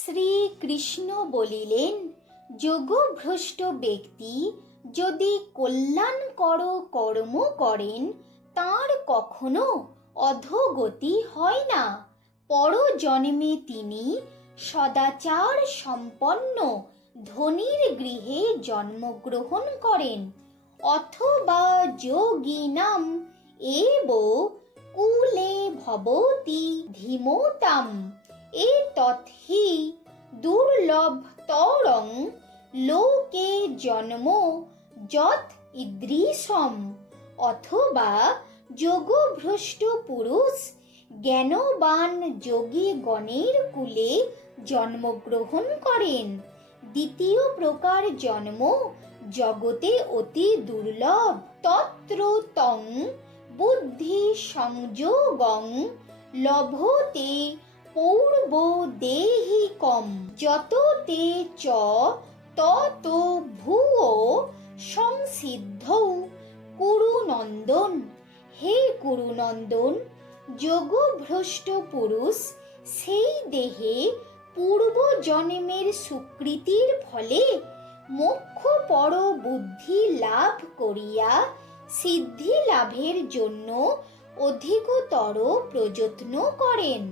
শ্রীকৃষ্ণ বলিলেন, যোগভ্রষ্ট ব্যক্তি যদি কল্যাণকর কর্ম করেন তার কখনো অধোগতি হয় না। পরজন্মে তিনি সদাচার সম্পন্ন ধনীর গৃহে জন্মগ্রহণ করেন, অথবা যোগিনাম এব কুলে ভবতি ধীমতাম এতৎহি দুর্লভতরং লোকে জন্ম যৎ ঈদৃশম। অথবা যোগভ্রষ্ট পুরুষ জ্ঞানবান যোগী গণের কুলে জন্মগ্রহণ করেন। দ্বিতীয় প্রকার জন্ম জগতে অতি দুর্লভ। তত্র তং বুদ্ধি সংযোগং লভতে পূর্ব দেহিকম যত তে চ তত ভুয়ো সংসিদ্ধৌ কুরুনন্দন। হে কুরুনন্দন, যোগভ্রষ্ট পুরুষ সেই দেহে পূর্ব জন্মের সুকৃতির ফলে মোক্ষপর বুদ্ধি লাভ করিয়া সিদ্ধি লাভের জন্য অধিকতর প্রযত্ন করেন।